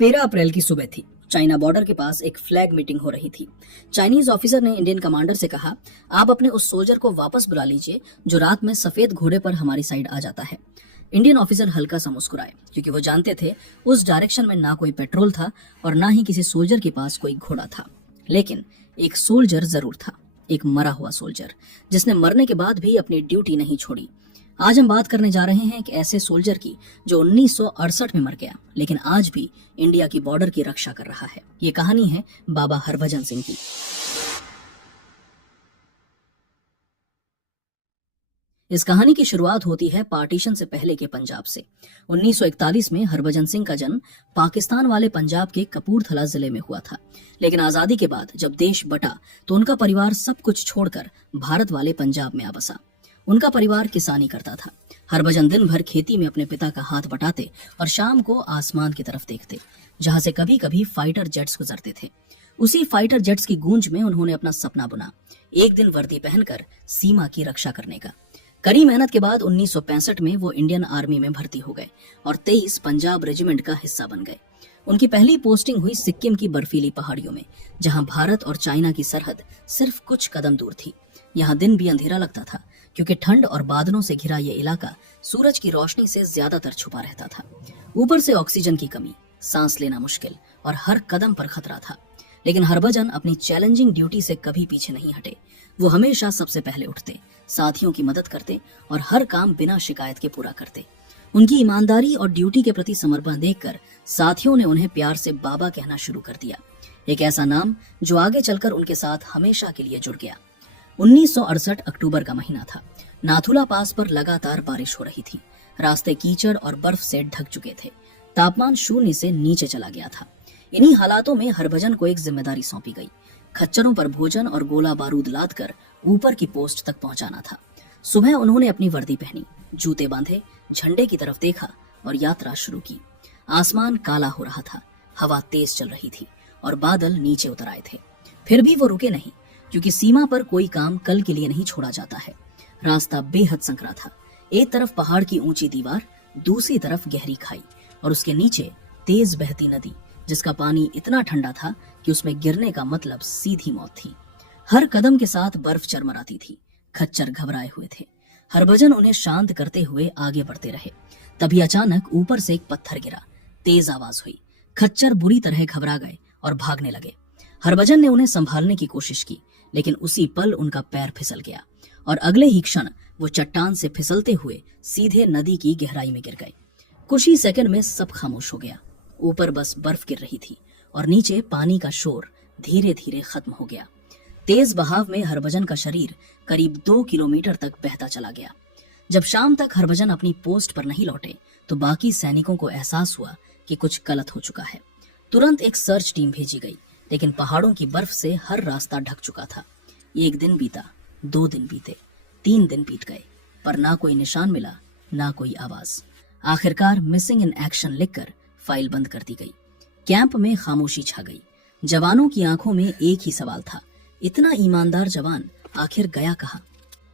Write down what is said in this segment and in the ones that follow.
13 अप्रैल की सुबह थी। चाइना बॉर्डर के पास एक फ्लैग मीटिंग हो रही थी। चाइनीज ऑफिसर ने इंडियन कमांडर से कहा, आप अपने उस सोल्जर को वापस बुला लीजिए जो रात में सफेद घोड़े पर हमारी साइड आ जाता है। इंडियन ऑफिसर हल्का सा मुस्कुराए, क्योंकि वो जानते थे उस डायरेक्शन में ना कोई पेट्रोल था और ना ही किसी सोल्जर के पास कोई घोड़ा था। लेकिन एक सोल्जर जरूर था, एक मरा हुआ सोल्जर, जिसने मरने के बाद भी अपनी ड्यूटी नहीं छोड़ी। आज हम बात करने जा रहे हैं एक ऐसे सोल्जर की जो 1968 में मर गया, लेकिन आज भी इंडिया की बॉर्डर की रक्षा कर रहा है। ये कहानी है बाबा हरभजन सिंह की। इस कहानी की शुरुआत होती है पार्टीशन से पहले के पंजाब से। 1941 में हरभजन सिंह का जन्म पाकिस्तान वाले पंजाब के कपूरथला जिले में हुआ था। लेकिन आजादी के बाद जब देश बटा तो उनका परिवार सब कुछ छोड़कर भारत वाले पंजाब में आ बसा। उनका परिवार किसानी करता था। हरभजन दिन भर खेती में अपने पिता का हाथ बटाते और शाम को आसमान की तरफ देखते, जहां से कभी कभी फाइटर जेट्स गुजरते थे। उसी फाइटर जेट्स की गूंज में उन्होंने अपना सपना बुना, एक दिन वर्दी पहनकर सीमा की रक्षा करने का। कड़ी मेहनत के बाद 1965 में वो इंडियन आर्मी में भर्ती हो गए और 23 पंजाब रेजिमेंट का हिस्सा बन गए। उनकी पहली पोस्टिंग हुई सिक्किम की बर्फीली पहाड़ियों में, जहां भारत और चाइना की सरहद सिर्फ कुछ कदम दूर थी। यहाँ दिन भी अंधेरा लगता था, क्योंकि ठंड और बादलों से घिरा ये इलाका सूरज की रोशनी से ज्यादातर छुपा रहता था। ऊपर से ऑक्सीजन की कमी, सांस लेना मुश्किल और हर कदम पर खतरा था। लेकिन हरभजन अपनी चैलेंजिंग ड्यूटी से कभी पीछे नहीं हटे। वो हमेशा सबसे पहले उठते, साथियों की मदद करते और हर काम बिना शिकायत के पूरा करते। उनकी ईमानदारी और ड्यूटी के प्रति समर्पण देखकर साथियों ने उन्हें प्यार से बाबा कहना शुरू कर दिया, एक ऐसा नाम जो आगे चलकर उनके साथ हमेशा के लिए जुड़ गया। 1968 अक्टूबर का महीना था। नाथुला पास पर लगातार बारिश हो रही थी। रास्ते कीचड़ और बर्फ से ढक चुके थे। तापमान शून्य से नीचे चला गया था। इन्हीं हालातों में हरभजन को एक जिम्मेदारी सौंपी गई। खच्चरों पर भोजन और गोला बारूद लादकर ऊपर की पोस्ट तक पहुंचाना था। सुबह उन्होंने अपनी वर्दी पहनी, जूते बांधे, झंडे की तरफ देखा और यात्रा शुरू की। आसमान काला हो रहा था, हवा तेज चल रही थी और बादल नीचे उतर आए थे। फिर भी वो रुके नहीं, क्योंकि सीमा पर कोई काम कल के लिए नहीं छोड़ा जाता है। रास्ता बेहद संकरा था। एक तरफ पहाड़ की ऊंची दीवार, दूसरी तरफ गहरी खाई और उसके नीचे तेज बहती नदी, जिसका पानी इतना ठंडा था कि उसमें गिरने का मतलब सीधी मौत थी। हर कदम के साथ बर्फ चरमराती थी। खच्चर घबराए हुए थे। हरभजन उन्हें शांत करते हुए आगे बढ़ते रहे। तभी अचानक ऊपर से एक पत्थर गिरा। तेज आवाज हुई। खच्चर बुरी तरह घबरा गए और भागने लगे। हरभजन ने उन्हें संभालने की कोशिश की, लेकिन उसी पल उनका पैर फिसल गया और अगले ही क्षण वो चट्टान से फिसलते हुए सीधे नदी की गहराई में गिर गए। कुछ ही सेकंड में सब खामोश हो गया। ऊपर बस बर्फ गिर रही थी और नीचे पानी का शोर धीरे धीरे खत्म हो गया। तेज बहाव में हरभजन का शरीर करीब 2 किलोमीटर तक बहता चला गया। जब शाम तक हरभजन अपनी पोस्ट पर नहीं लौटे तो बाकी सैनिकों को एहसास हुआ कि कुछ गलत हो चुका है। तुरंत एक सर्च टीम भेजी गई, लेकिन पहाड़ों की बर्फ से हर रास्ता ढक चुका था। 1 दिन बीता, 2 दिन बीते, 3 दिन बीत गए, पर ना कोई निशान मिला, ना कोई आवाज। आखिरकार मिसिंग इन एक्शन लिखकर फाइल बंद कर दी गई। कैंप में खामोशी छा गई। जवानों की आंखों में एक ही सवाल था, इतना ईमानदार जवान आखिर गया कहाँ?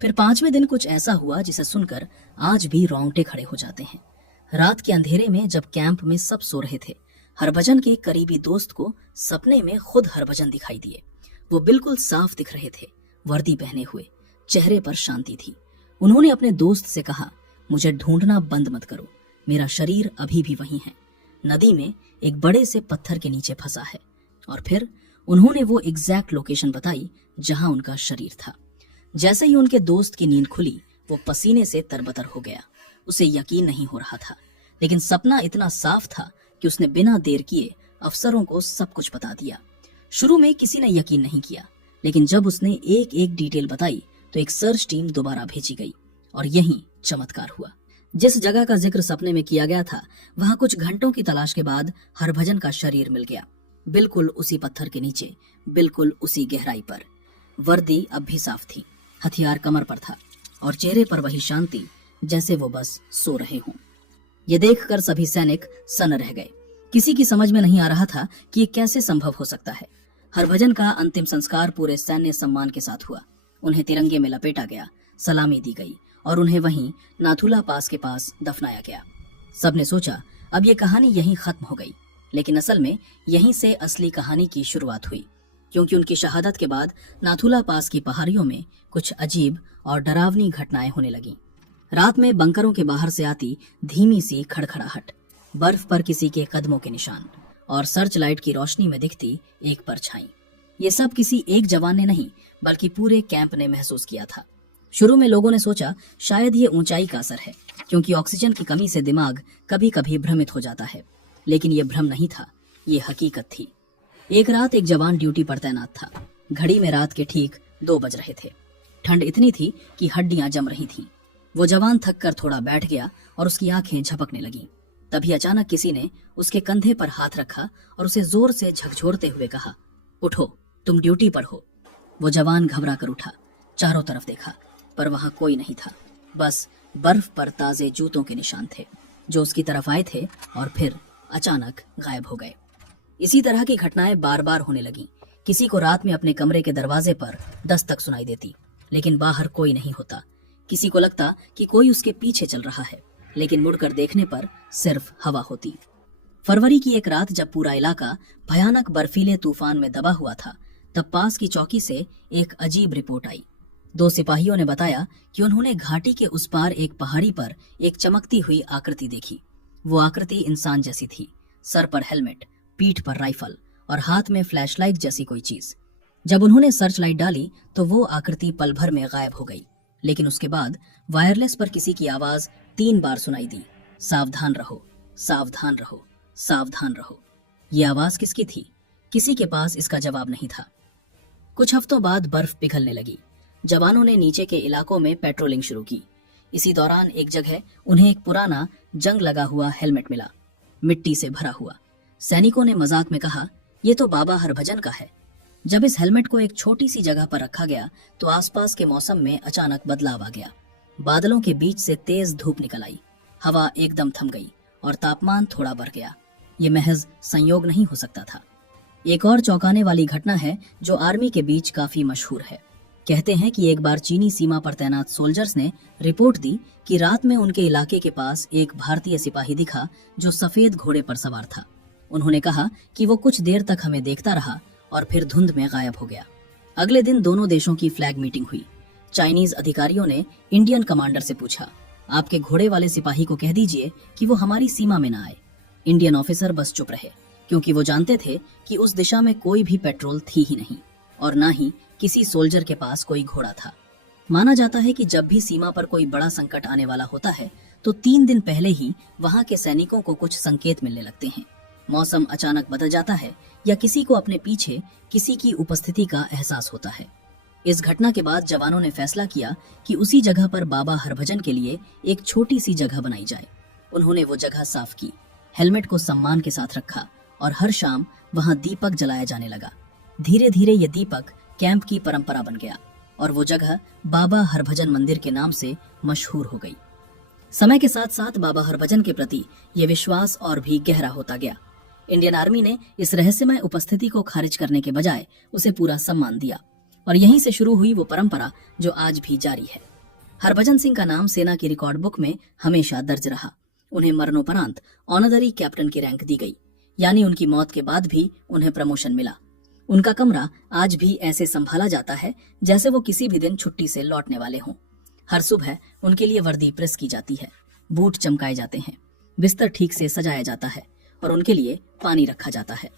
फिर 5वें दिन कुछ ऐसा हुआ जिसे सुनकर आज भी रोंगटे खड़े हो जाते हैं। रात के अंधेरे में जब कैंप में सब सो रहे थे, हरभजन के करीबी दोस्त को सपने में खुद हरभजन दिखाई दिए। वो बिल्कुल साफ दिख रहे थे, वर्दी पहने हुए, चेहरे पर शांति थी। उन्होंने अपने दोस्त से कहा, मुझे ढूंढना बंद मत करो, मेरा शरीर अभी भी वहीं है, नदी में एक बड़े से पत्थर के नीचे फंसा है। और फिर उन्होंने वो एग्जैक्ट लोकेशन बताई जहां उनका शरीर था। जैसे ही उनके दोस्त की नींद खुली, वो पसीने से तरबतर हो गया। उसे यकीन नहीं हो रहा था, लेकिन सपना इतना साफ था कि उसने बिना देर किए अफसरों को सब कुछ बता दिया। शुरू में किसी ने यकीन नहीं किया, लेकिन जब उसने एक एक डिटेल बताई तो एक सर्च टीम दोबारा भेजी गई और यहीं चमत्कार हुआ। जिस जगह का जिक्र सपने में किया गया था, वहां कुछ घंटों की तलाश के बाद हरभजन का शरीर मिल गया, बिल्कुल उसी पत्थर के नीचे, बिल्कुल उसी गहराई पर। वर्दी अब भी साफ थी, हथियार कमर पर था और चेहरे पर वही शांति, जैसे वो बस सो रहे हों। ये देखकर सभी सैनिक सन्न रह गए। किसी की समझ में नहीं आ रहा था कि ये कैसे संभव हो सकता है। हरभजन का अंतिम संस्कार पूरे सैन्य सम्मान के साथ हुआ। उन्हें तिरंगे में लपेटा गया, सलामी दी गई और उन्हें वहीं नाथुला पास के पास दफनाया गया। सबने सोचा अब ये कहानी यहीं खत्म हो गई, लेकिन असल में यहीं से असली कहानी की शुरुआत हुई, क्योंकि उनकी शहादत के बाद नाथुला पास की पहाड़ियों में कुछ अजीब और डरावनी घटनाएं होने लगीं। रात में बंकरों के बाहर से आती धीमी सी खड़खड़ाहट, बर्फ पर किसी के कदमों के निशान और सर्च लाइट की रोशनी में दिखती एक परछाई। ये सब किसी एक जवान ने नहीं बल्कि पूरे कैंप ने महसूस किया था। शुरू में लोगों ने सोचा शायद ये ऊंचाई का असर है, क्योंकि ऑक्सीजन की कमी से दिमाग कभी कभी भ्रमित हो जाता है। लेकिन ये भ्रम नहीं था, ये हकीकत थी। एक रात एक जवान ड्यूटी पर तैनात था। घड़ी में रात के ठीक 2 बज रहे थे। ठंड इतनी थी कि हड्डियां जम रही थीं। वो जवान थक कर थोड़ा बैठ गया और उसकी आंखें झपकने लगीं। तभी अचानक किसी ने उसके कंधे पर हाथ रखा और उसे जोर से झकझोरते हुए कहा, उठो, तुम ड्यूटी पर हो। वो जवान घबरा कर उठा, चारों तरफ देखा, पर वहां कोई नहीं था। बस बर्फ पर ताजे जूतों के निशान थे जो उसकी तरफ आए थे और फिर अचानक गायब हो गए। इसी तरह की घटनाएं बार बार होने लगीं। किसी को रात में अपने कमरे के दरवाजे पर दस्तक सुनाई देती, लेकिन बाहर कोई नहीं होता। किसी को लगता कि कोई उसके पीछे चल रहा है, लेकिन मुड़कर देखने पर सिर्फ हवा होती। फरवरी की एक रात जब पूरा इलाका भयानक बर्फीले तूफान में दबा हुआ था, तब पास की चौकी से एक अजीब रिपोर्ट आई। 2 सिपाहियों ने बताया कि उन्होंने घाटी के उस पार एक पहाड़ी पर एक चमकती हुई आकृति देखी। वो आकृति इंसान जैसी थी, सर पर हेलमेट, पीठ पर राइफल और हाथ में फ्लैशलाइट जैसी कोई चीज। जब उन्होंने सर्च लाइट डाली तो वो आकृति पल भर में गायब हो गई। लेकिन उसके बाद वायरलेस पर किसी की आवाज 3 बार सुनाई दी, सावधान रहो, सावधान रहो, सावधान रहो। ये आवाज किसकी थी? किसी के पास इसका जवाब नहीं था। कुछ हफ्तों बाद बर्फ पिघलने लगी। जवानों ने नीचे के इलाकों में पेट्रोलिंग शुरू की। इसी दौरान एक जगह उन्हें एक पुराना जंग लगा हुआ हेलमेट मिला, मिट्टी से भरा हुआ। सैनिकों ने मजाक में कहा, ये तो बाबा हरभजन का है। जब इस हेलमेट को एक छोटी सी जगह पर रखा गया तो आसपास के मौसम में अचानक बदलाव आ गया। बादलों के बीच से तेज धूप निकल आई, हवा एकदम थम गई और तापमान थोड़ा बढ़ गया। ये महज संयोग नहीं हो सकता था। एक और चौंकाने वाली घटना है जो आर्मी के बीच काफी मशहूर है। कहते हैं कि एक बार चीनी सीमा पर तैनात सोल्जर्स ने रिपोर्ट दी कि रात में उनके इलाके के पास एक भारतीय सिपाही दिखा जो सफेद घोड़े पर सवार था। उन्होंने कहा कि वो कुछ देर तक हमें देखता रहा और फिर धुंध में गायब हो गया। अगले दिन दोनों देशों की फ्लैग मीटिंग हुई। चाइनीज अधिकारियों ने इंडियन कमांडर से पूछा, आपके घोड़े वाले सिपाही को कह दीजिए कि वो हमारी सीमा में न आए। इंडियन ऑफिसर बस चुप रहे, क्योंकि वो जानते थे कि उस दिशा में कोई भी पेट्रोल थी ही नहीं और न ही किसी सोल्जर के पास कोई घोड़ा था। माना जाता है कि जब भी सीमा पर कोई बड़ा संकट आने वाला होता है तो 3 दिन पहले ही वहां के सैनिकों को कुछ संकेत मिलने लगते हैं। मौसम अचानक बदल जाता है या किसी को अपने पीछे किसी की उपस्थिति का एहसास होता है। इस घटना के बाद जवानों ने फैसला किया कि उसी जगह पर बाबा हरभजन के लिए एक छोटी सी जगह बनाई जाए। उन्होंने वो जगह साफ की, हेलमेट को सम्मान के साथ रखा और हर शाम वहां दीपक जलाया जाने लगा। धीरे धीरे ये दीपक कैंप की परंपरा बन गया और वो जगह बाबा हरभजन मंदिर के नाम से मशहूर हो गई। समय के साथ साथ बाबा हरभजन के प्रति ये विश्वास और भी गहरा होता गया। इंडियन आर्मी ने इस रहस्यमय उपस्थिति को खारिज करने के बजाय उसे पूरा सम्मान दिया और यहीं से शुरू हुई वो परंपरा जो आज भी जारी है। हरभजन सिंह का नाम सेना की रिकॉर्ड बुक में हमेशा दर्ज रहा। उन्हें मरणोपरांत ऑनररी कैप्टन की रैंक दी गई, यानी उनकी मौत के बाद भी उन्हें प्रमोशन मिला। उनका कमरा आज भी ऐसे संभाला जाता है जैसे वो किसी भी दिन छुट्टी से लौटने वाले हों। हर सुबह उनके लिए वर्दी प्रेस की जाती है, बूट चमकाए जाते हैं, बिस्तर ठीक से सजाया जाता है और उनके लिए पानी रखा जाता है।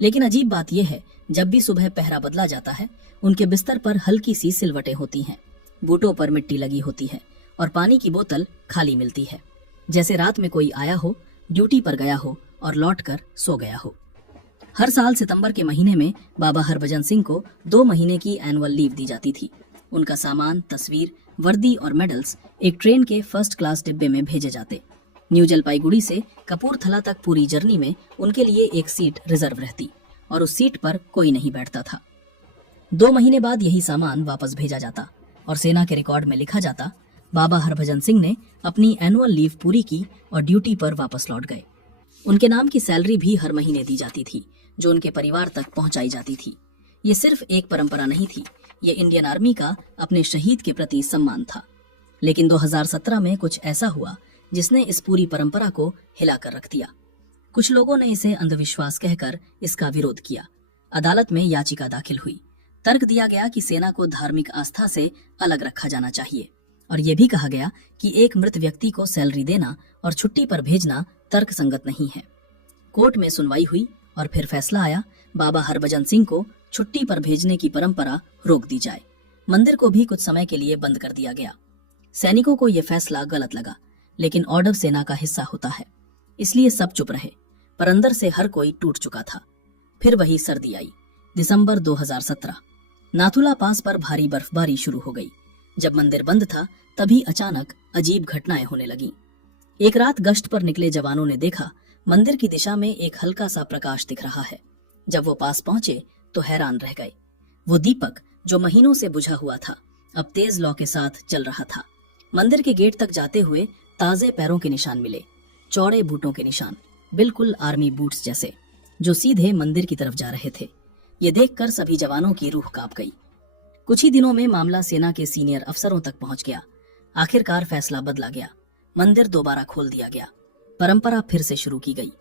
लेकिन अजीब बात यह है, जब भी सुबह पहरा बदला जाता है उनके बिस्तर पर हल्की सी सिलवटें होती हैं, बूटों पर मिट्टी लगी होती है और पानी की बोतल खाली मिलती है, जैसे रात में कोई आया हो, ड्यूटी पर गया हो और लौटकर सो गया हो। हर साल सितंबर के महीने में बाबा हरभजन सिंह को 2 महीने की एनुअल लीव दी जाती थी। उनका सामान, तस्वीर, वर्दी और मेडल्स एक ट्रेन के फर्स्ट क्लास डिब्बे में भेजे जाते। न्यू जलपाईगुड़ी से कपूरथला तक पूरी जर्नी में उनके लिए एक सीट रिजर्व रहती और उस सीट पर कोई नहीं बैठता था। 2 महीने बाद यही सामान वापस भेजा जाता और सेना के रिकॉर्ड में लिखा जाता, बाबा हरभजन सिंह ने अपनी एनुअल लीव पूरी की और ड्यूटी पर वापस लौट गए। उनके नाम की सैलरी भी हर महीने दी जाती थी, जो उनके परिवार तक पहुंचाई जाती थी। ये सिर्फ एक परंपरा नहीं थी, ये इंडियन आर्मी का अपने शहीद के प्रति सम्मान था। लेकिन 2017 में कुछ ऐसा हुआ जिसने इस पूरी परंपरा को हिला कर रख दिया। कुछ लोगों ने इसे अंधविश्वास कहकर इसका विरोध किया। अदालत में याचिका दाखिल हुई। तर्क दिया गया कि सेना को धार्मिक आस्था से अलग रखा जाना चाहिए और यह भी कहा गया कि एक मृत व्यक्ति को सैलरी देना और छुट्टी पर भेजना तर्कसंगत नहीं है। कोर्ट में सुनवाई हुई और फिर फैसला आया, बाबा हरभजन सिंह को छुट्टी पर भेजने की परंपरा रोक दी जाए। मंदिर को भी कुछ समय के लिए बंद कर दिया गया। सैनिकों को यह फैसला गलत लगा, लेकिन ऑर्डर सेना का हिस्सा होता है, इसलिए सब चुप रहे, पर अंदर से हर कोई टूट चुका था। फिर वही सर्दी आई। दिसंबर 2017 नाथुला पास पर भारी बर्फबारी शुरू हो गई। जब मंदिर बंद था तभी अचानक अजीब घटनाएं होने लगीं। एक रात गश्त पर निकले जवानों ने देखा मंदिर की दिशा में एक हल्का सा प्रकाश दिख रहा है। जब वो पास पहुंचे तो हैरान रह गए। वो दीपक जो महीनों से बुझा हुआ था अब तेज लौ के साथ चल रहा था। मंदिर के गेट तक जाते हुए ताजे पैरों के निशान मिले, चौड़े बूटों के निशान, बिल्कुल आर्मी बूट्स जैसे, जो सीधे मंदिर की तरफ जा रहे थे। ये देखकर सभी जवानों की रूह कांप गई। कुछ ही दिनों में मामला सेना के सीनियर अफसरों तक पहुंच गया। आखिरकार फैसला बदला गया। मंदिर दोबारा खोल दिया गया। परंपरा फिर से शुरू की गई।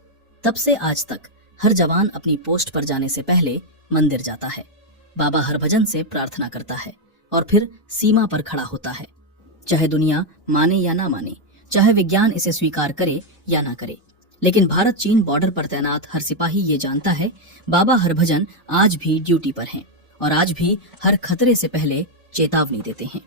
तब से आज तक हर जवान अपनी पोस्ट पर जाने से पहले मंदिर जाता है, बाबा हरभजन से प्रार्थना करता है और फिर सीमा पर खड़ा होता है। चाहे दुनिया माने या ना माने, चाहे विज्ञान इसे स्वीकार करे या ना करे, लेकिन भारत चीन बॉर्डर पर तैनात हर सिपाही ये जानता है बाबा हरभजन आज भी ड्यूटी पर हैं और आज भी हर खतरे से पहले चेतावनी देते हैं।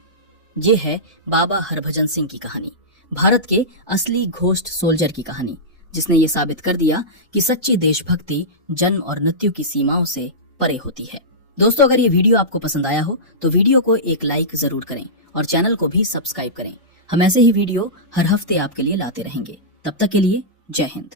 ये है बाबा हरभजन सिंह की कहानी, भारत के असली घोस्ट सोल्जर की कहानी, जिसने ये साबित कर दिया कि सच्ची देशभक्ति जन्म और मृत्यु की सीमाओं से परे होती है। दोस्तों, अगर ये वीडियो आपको पसंद आया हो तो वीडियो को एक लाइक जरूर करें और चैनल को भी सब्सक्राइब करें। हम ऐसे ही वीडियो हर हफ्ते आपके लिए लाते रहेंगे। तब तक के लिए जय हिंद।